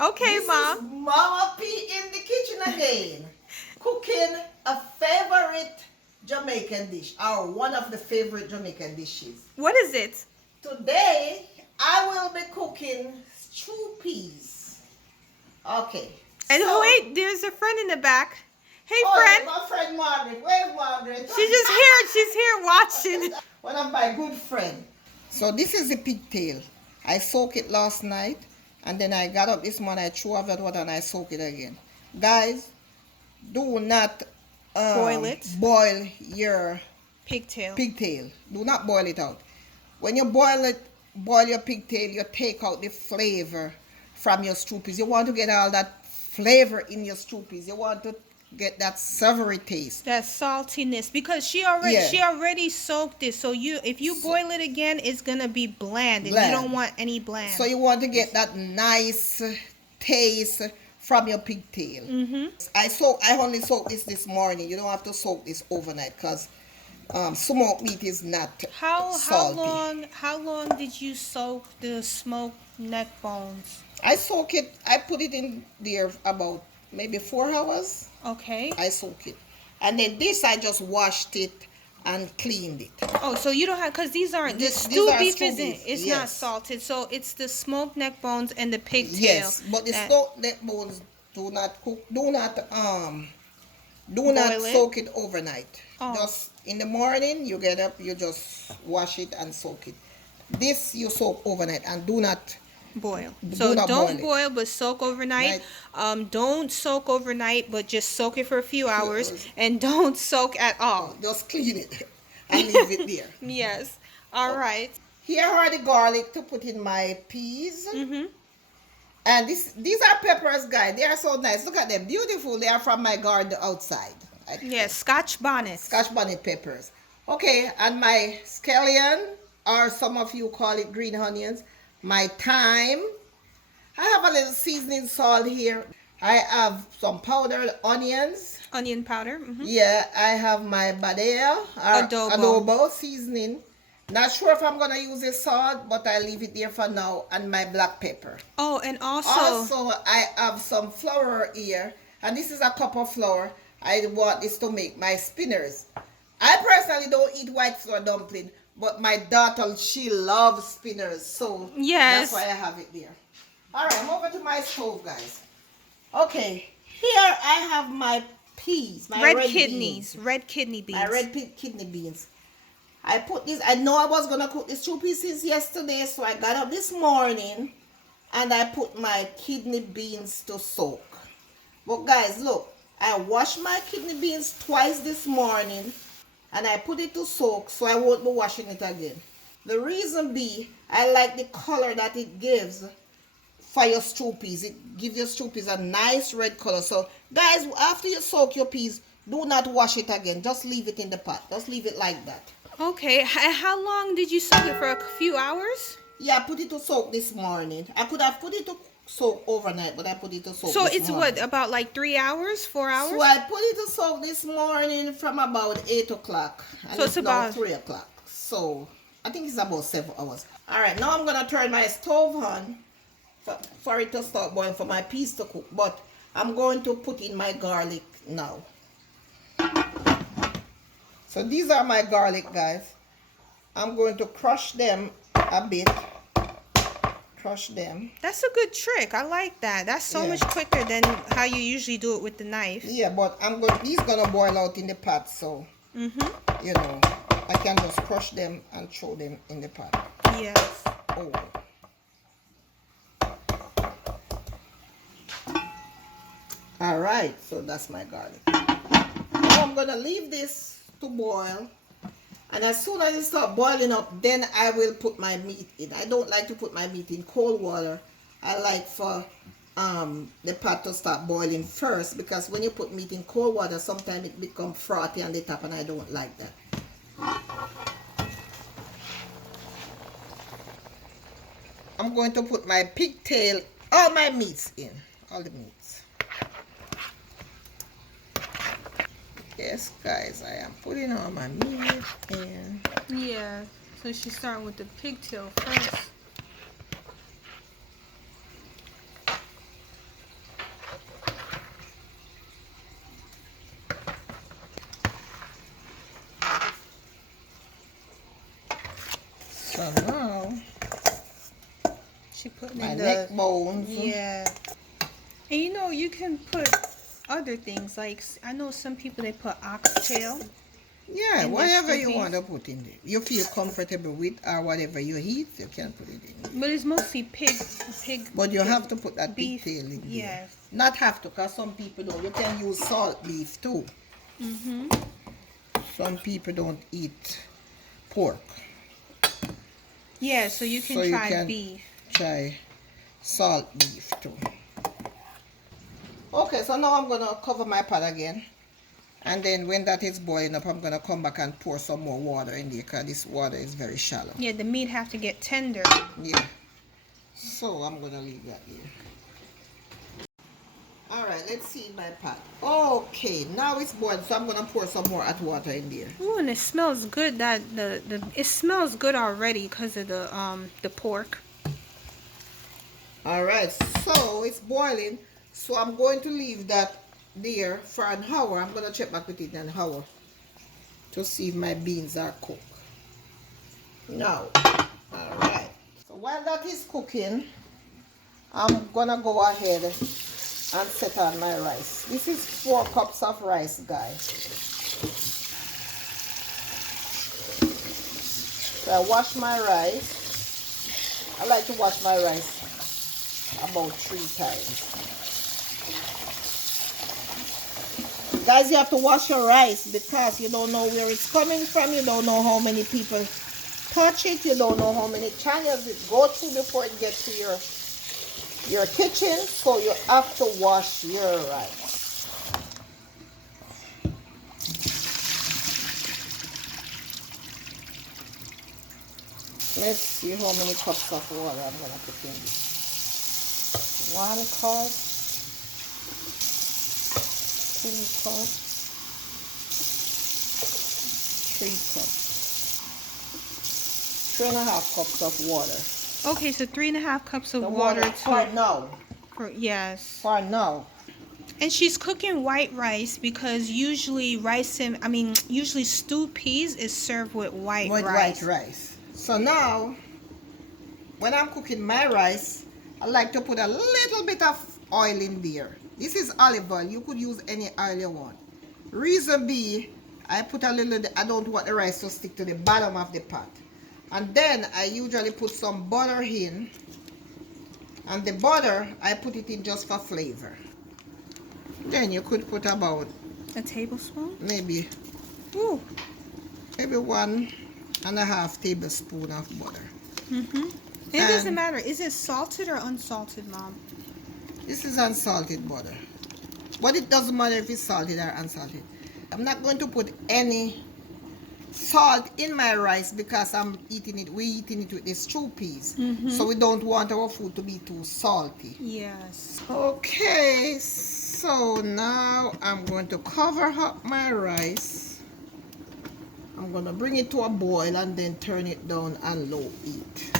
Okay, This Mom. is Mama P in the kitchen again, cooking a favorite Jamaican dish, or one of the favorite Jamaican dishes. What is it? Today, I will be cooking stew peas. Okay, And so, wait, there's a friend in the back. Hey, oh, friend. my friend Margaret. Where's Margaret? She's just here. She's here watching. One of my good friends. So this is the pigtail. I soaked it last night, and then I got up this morning, I threw off that water, and I soak it again. Guys, do not Boil it. boil your Pigtail. pigtail. Do not boil it out. When you boil your pigtail, you take out the flavor from your stew peas. You want to get all that flavor in your stew peas. You want to get that savory taste. That saltiness, because she Yeah. already soaked it. So if you boil it again, it's gonna be bland, and you Bland. don't want any bland. So you want to get that nice taste from your pigtail. I only soaked this morning. You don't have to soak this overnight because smoked meat is not How salty. long did you soak the smoked neck bones? I put it in there about maybe 4 hours. Okay. I soak it. And then this I just washed it and cleaned it. Oh, so you don't have, because these aren't, the These stew are beef stew isn't, beef, it's not yes. salted. So it's the smoked neck bones and the pigtail. Yes, but the that- smoked neck bones do not cook. Do not Boil it? soak it overnight. Oh. Just in the morning you get up, you just wash it and soak it. This you soak overnight and do not Boil. Do So not don't boil boil, but soak overnight. Don't soak overnight, but just soak it for a few hours, hours. and don't soak at all. just clean it and leave it there. Yes. All right. Here are the garlic to put in my peas. Mhm. And these are peppers, guys. They are so nice. Look at them, beautiful. They are from my garden outside. Yes. Scotch bonnet. Scotch bonnet peppers. Okay, and my scallion, or some of you call it green onions, my thyme. I have a little seasoning salt here. I have some powdered onions. Onion powder. Mhm. Yeah, I have my badea or Adobo. adobo seasoning. Not sure if I'm gonna use the salt, but I leave it there for now. And my black pepper. Oh, and Also, I have some flour here, and this is a cup of flour. I want this to make my spinners. I personally don't eat white flour dumpling, but my daughter, she loves spinners, so Yes. that's why I have it there. All right, I'm over to my stove, guys. Okay, here I have my peas, my red red kidneys, beans, red kidney beans. my kidney beans. I put this. I know I was gonna cook these two pieces yesterday, so I got up this morning and I put my kidney beans to soak. But guys, look, I washed my kidney beans twice this morning and I put it to soak, so I won't be washing it again. The reason be, I like the color that it gives for your stew peas. It gives your stew peas a nice red color. So guys, after you soak your peas, do not wash it again. Just leave it in the pot. Just leave it like that. Okay. How long did you soak it for? A few hours? Yeah, I put it to soak this morning. I could have put it to soak overnight, but I put it to soak So this it's morning. what, about like 3 hours, 4 hours? So I put it to soak this morning from about 8 o'clock. And So it's now about 3 o'clock. So I think it's about 7 hours. Alright, now I'm going to turn my stove on for it to start boiling for my peas to cook. But I'm going to put in my garlic now. So these are my garlic, guys. I'm going to crush them a bit. Crush them. That's a good trick. I like that. That's so Yeah. much quicker than how you usually do it with the knife. Yeah, but these gonna boil out in the pot, so you know I can just crush them and throw them in the pot. Yes. Oh. All right, so that's my garlic. Now I'm gonna leave this to boil, and as soon as it starts boiling up, then I will put my meat in. I don't like to put my meat in cold water. I like for the pot to start boiling first, because when you put meat in cold water, sometimes it becomes frothy on the top, and I don't like that. I'm going to put my pigtail, all my meats in, all the meats. Yes, guys, I am putting all my meat in. Yeah. So she's starting with the pigtail first. She putting my in neck the bones. yeah. And you know you can put other things like I know some people they put oxtail Yeah, in their whatever stew you want peas, to put in there. You feel comfortable with or whatever you eat, you can put it in there. but it's mostly pig. But you the have to put that beef. pigtail in there. Yes. Not have to, because some people don't. You can use salt beef too. Mhm. Some people don't eat pork. Yeah, so you So can you try can beef. try salt beef too. Okay, so now I'm going to cover my pot again. And then when that is boiling up, I'm going to come back and pour some more water in there because this water is very shallow. Yeah, the meat have to get tender. Yeah. So I'm going to leave that there. Alright, let's see my pot. Okay, now it's boiled, so I'm going to pour some more hot water in there. Ooh, and it smells good. That it smells good already because of the pork. Alright, so it's boiling. So I'm going to leave that there for an hour. I'm going to check back with it in an hour to see if my beans are cooked. Now, alright. So while that is cooking, I'm going to go ahead and set on my rice. This is 4 cups of rice, guys. So I wash my rice. I like to wash my rice about 3 times. Guys, you have to wash your rice because you don't know where it's coming from. You don't know how many people touch it. You don't know how many channels it goes through before it gets to your kitchen. So you have to wash your rice. Let's see how many cups of water I'm going to put in this. 1 cup, 2 cups, 3 cups, 3.5 cups of water. Okay, so 3.5 cups of The water for to now. yes. For now. And she's cooking white rice because usually usually stewed peas is served with white rice. White rice. So now, when I'm cooking my rice, I like to put a little bit of oil in there. This is olive oil. You could use any oil you want. Reason be, I put a little, I don't want the rice to stick to the bottom of the pot. And then I usually put some butter in. And the butter, I put it in just for flavor. Then you could put about A tablespoon? maybe Ooh. 1.5 tablespoon of butter. It doesn't matter. Is it salted or unsalted, Mom? This is unsalted butter. But it doesn't matter if it's salted or unsalted. I'm not going to put any salt in my rice because we're eating it with the stew peas. So we don't want our food to be too salty. Yes. Okay, so now I'm going to cover up my rice. I'm going to bring it to a boil and then turn it down and low heat.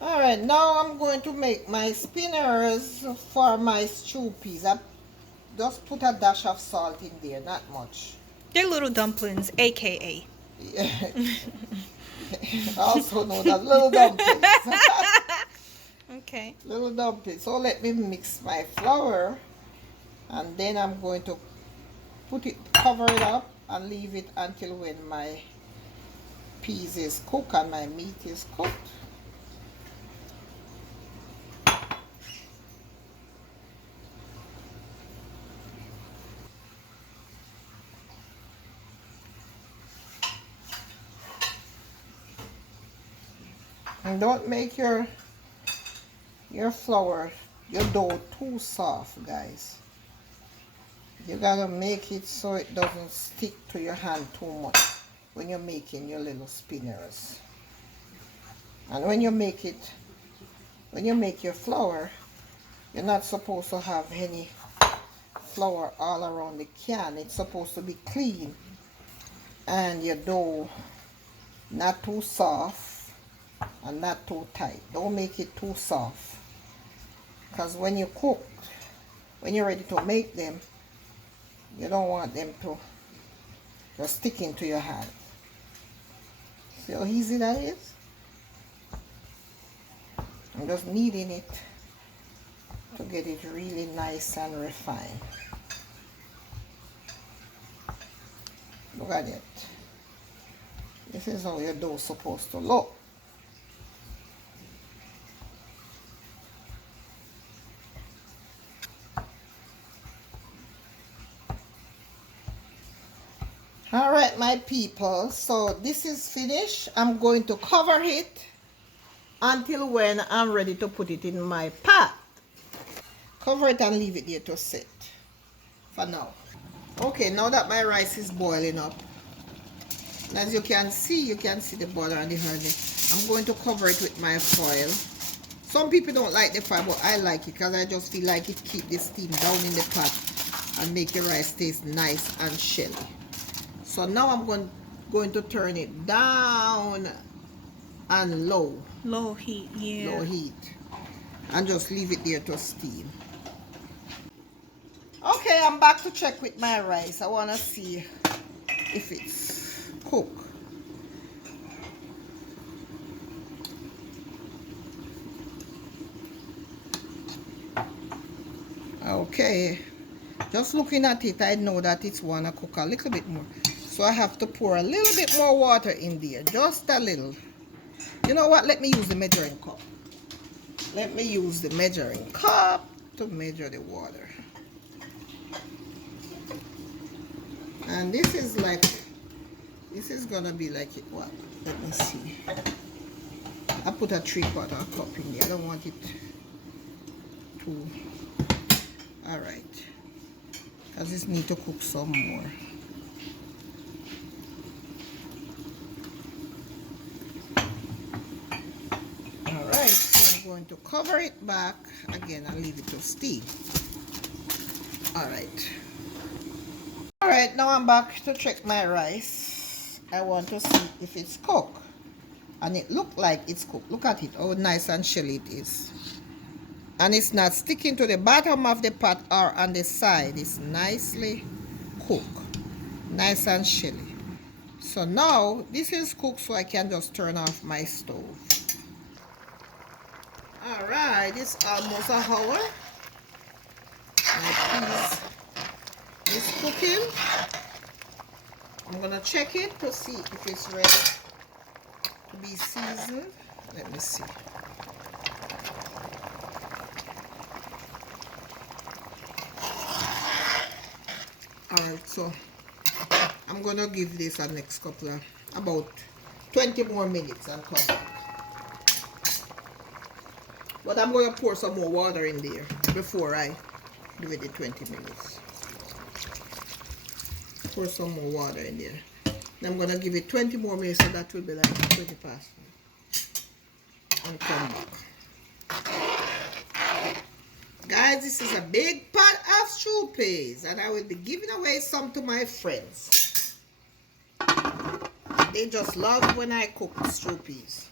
Alright, now I'm going to make my spinners for my stew peas. I just put a dash of salt in there, not much. They're little dumplings, aka. Yeah. Also known as little dumplings. Okay. Little dumplings. So let me mix my flour and then I'm going to cover it up and leave it until when my peas is cooked and my meat is cooked. And don't make your flour, your dough too soft, guys. You gotta make it so it doesn't stick to your hand too much when you're making your little spinners. And when you make your flour, you're not supposed to have any flour all around the can. It's supposed to be clean and your dough not too soft and not too tight. Don't make it too soft, because when you cook, when you're ready to make them, you don't want them to stick into your hand. See how easy that is? I'm just kneading it to get it really nice and refined. Look at it. This is how your dough is supposed to look. All right, my people, so this is finished. I'm going to cover it until when I'm ready to put it in my pot. Cover it and leave it there to sit for now. Okay, now that my rice is boiling up, and as you can see the butter and the honey. I'm going to cover it with my foil. Some people don't like the foil, but I like it because I just feel like it keeps the steam down in the pot and make the rice taste nice and shelly. So now I'm going to turn it down and low. Low heat, yeah. Low heat. And just leave it there to steam. Okay, I'm back to check with my rice. I want to see if it's cooked. Okay, just looking at it, I know that it's want to cook a little bit more. So I have to pour a little bit more water in there, just a little. You know what? Let me use the measuring cup. Let me use the measuring cup to measure the water. And this is gonna be like it. What? Let me see. I put a 3/4 cup in there. I don't want it too. All right, because this need to cook some more. All right, so I'm going to cover it back again and leave it to steam. All right. All right, now I'm back to check my rice. I want to see if it's cooked, and it looked like it's cooked. Look at it, how nice and shelly it is. And it's not sticking to the bottom of the pot or on the side. It's nicely cooked, nice and shelly. So now this is cooked, so I can just turn off my stove. All right, it's almost an hour. My peas is cooking. I'm gonna check it to see if it's ready to be seasoned. Let me see. Alright, so I'm gonna give this a next couple of about 20 more minutes and come back. But I'm gonna pour some more water in there before I give it the 20 minutes. Pour some more water in there. Then I'm gonna give it 20 more minutes, so that will be like 20 past. And come back. Guys, this is a big pot of stew peas, and I will be giving away some to my friends. They just love when I cook stew peas.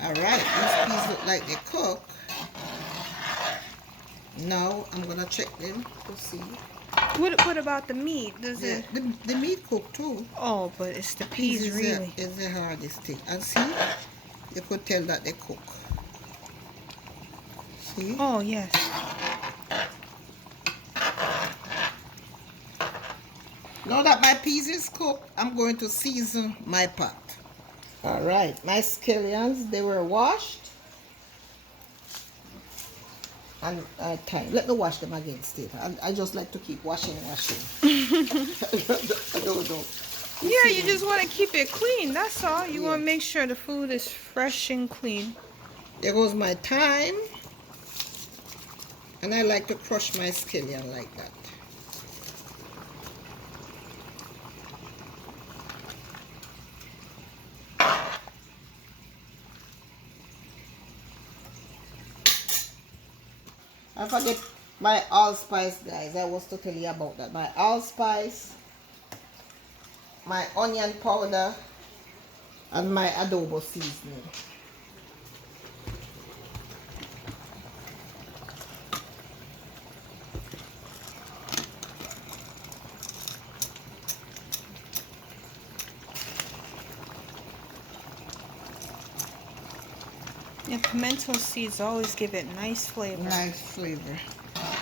Alright, these peas look like they cook. Now I'm gonna check them to see. What about the meat? Does it? The meat cook too. Oh, but it's the peas really. It's the hardest thing. And see, you could tell that they cook. See? Oh yes. Now that my peas is cooked, I'm going to season my pot. All right, my scallions, they were washed. And thyme. Let me wash them again, Steve. I just like to keep washing. I don't know. Yeah, you just want to keep it clean. That's all. You want to make sure the food is fresh and clean. There goes my thyme. And I like to crush my scallion like that. I forget my allspice, guys. I was to tell you about that. My allspice, my onion powder, and my adobo seasoning. Yeah, pimento seeds always give it nice flavor. Nice flavor.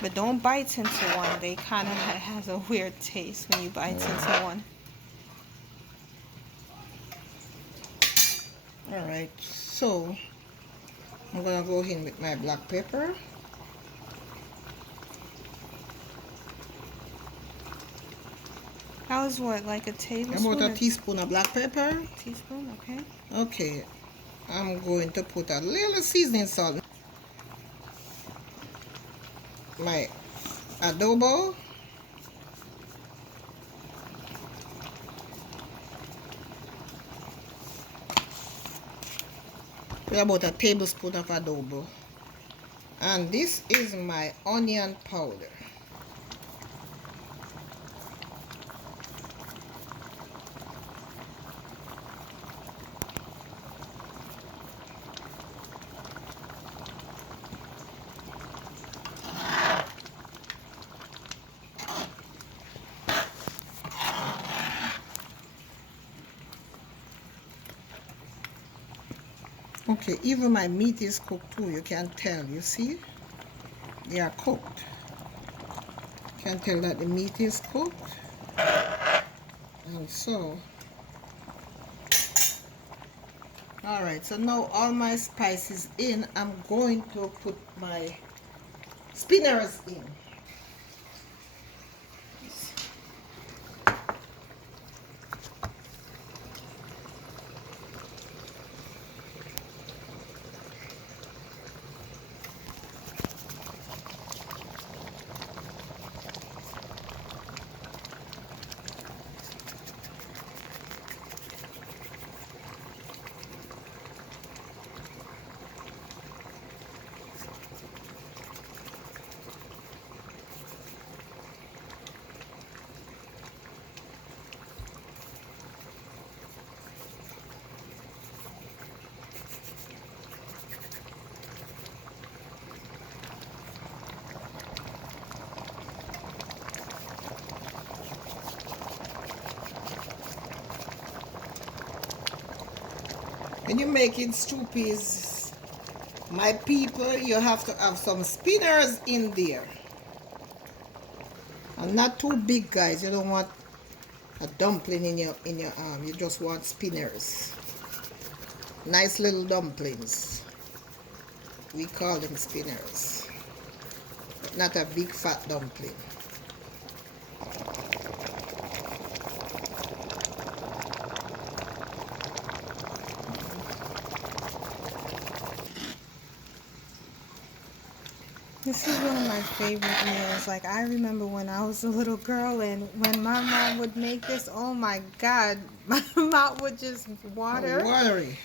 But don't bite into one. They kind of has a weird taste when you bite into one. Alright, so I'm gonna go in with my black pepper. That was what, like a tablespoon? About a teaspoon of black pepper. Teaspoon, okay. Okay, I'm going to put a little seasoning salt. My adobo. About a tablespoon of adobo. And this is my onion powder. Okay, even my meat is cooked too. You can tell, you see? They are cooked. You can tell that the meat is cooked. And so, alright, so now all my spices in. I'm going to put my spinners in. When you're making stew peas, my people, you have to have some spinners in there. And not too big, guys. You don't want a dumpling in your arm. You just want spinners. Nice little dumplings. We call them spinners. But not a big fat dumpling. This is one of my favorite meals. Like, I remember when I was a little girl and when my mom would make this, oh my God, my mouth would just water. Watery.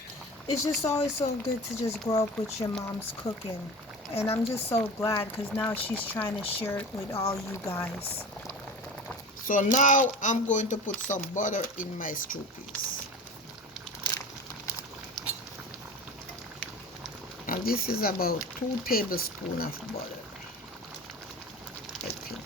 It's just always so good to just grow up with your mom's cooking. And I'm just so glad because now she's trying to share it with all you guys. So now I'm going to put some butter in my stew peas. And this is about 2 tablespoons of butter, I think.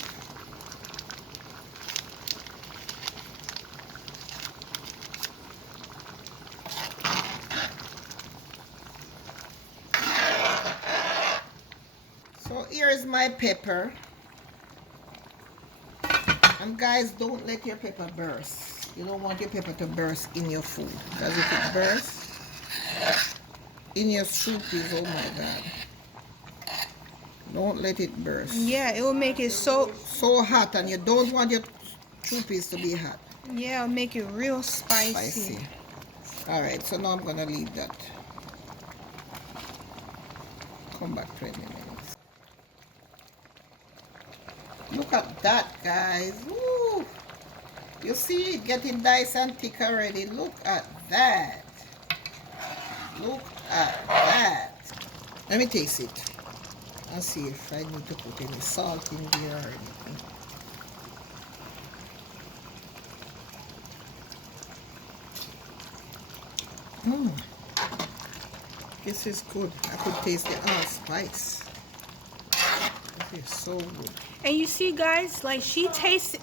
So here is my pepper. And guys, don't let your pepper burst. You don't want your pepper to burst in your food. Because if it bursts in your stew peas, oh my God. Don't let it burst. Yeah, it will make it so hot, and you don't want your stew peas to be hot. Yeah, it'll make it real spicy. Alright, so now I'm going to leave that. Come back 20 minutes. Look at that, guys. Woo! You see it getting nice and thick already. Look at that. Look at that. Let me taste it and see if I need to put any salt in there or anything. This is good. I could taste the allspice. This is so good. And you see, guys, like she tasted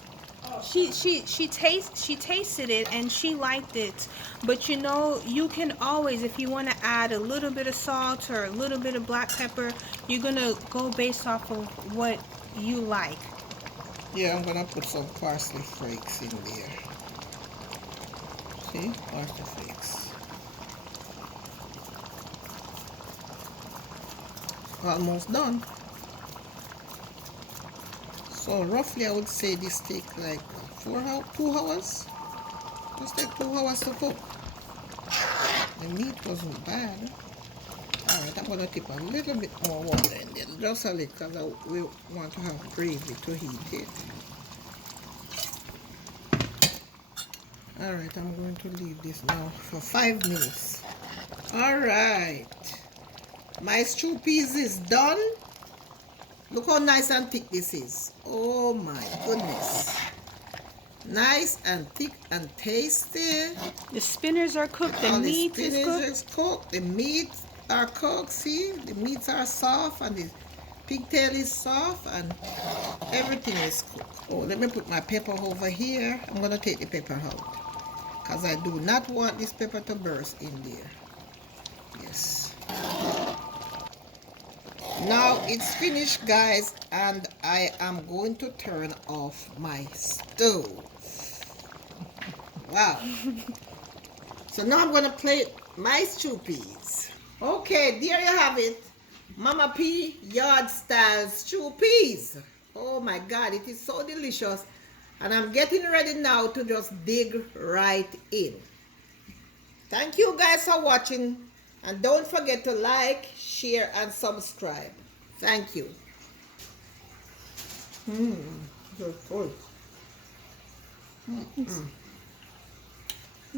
She tasted it and she liked it. But you know, you can always, if you want to add a little bit of salt or a little bit of black pepper, you're gonna go based off of what you like. Yeah, I'm gonna put some parsley flakes in there. See, parsley flakes. Almost done. So roughly, I would say this take like 2 hours. Just take 2 hours to cook. The meat wasn't bad. Alright, I'm gonna tip a little bit more water in there, just a little, because we want to have gravy to heat it. Alright, I'm going to leave this now for 5 minutes. Alright, my stew peas is done. Look how nice and thick this is. Oh my goodness. Nice and thick and tasty. The spinners are cooked. The All the meat is spinach cooked. is cooked. The meat are cooked. See, the meats are soft and the pigtail is soft and everything is cooked. Oh, let me put my pepper over here. I'm gonna take the pepper out because I do not want this pepper to burst in there. Yes. Now it's finished, guys, and I am going to turn off my stove. Wow. So now I'm going to plate my stew peas. Okay, there you have it. Mama P yard style stew peas. Oh my God, it is so delicious. And I'm getting ready now to just dig right in. Thank you guys for watching. And don't forget to like, share, and subscribe. Thank you. So full.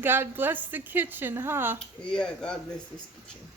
God bless the kitchen, huh? Yeah, God bless this kitchen.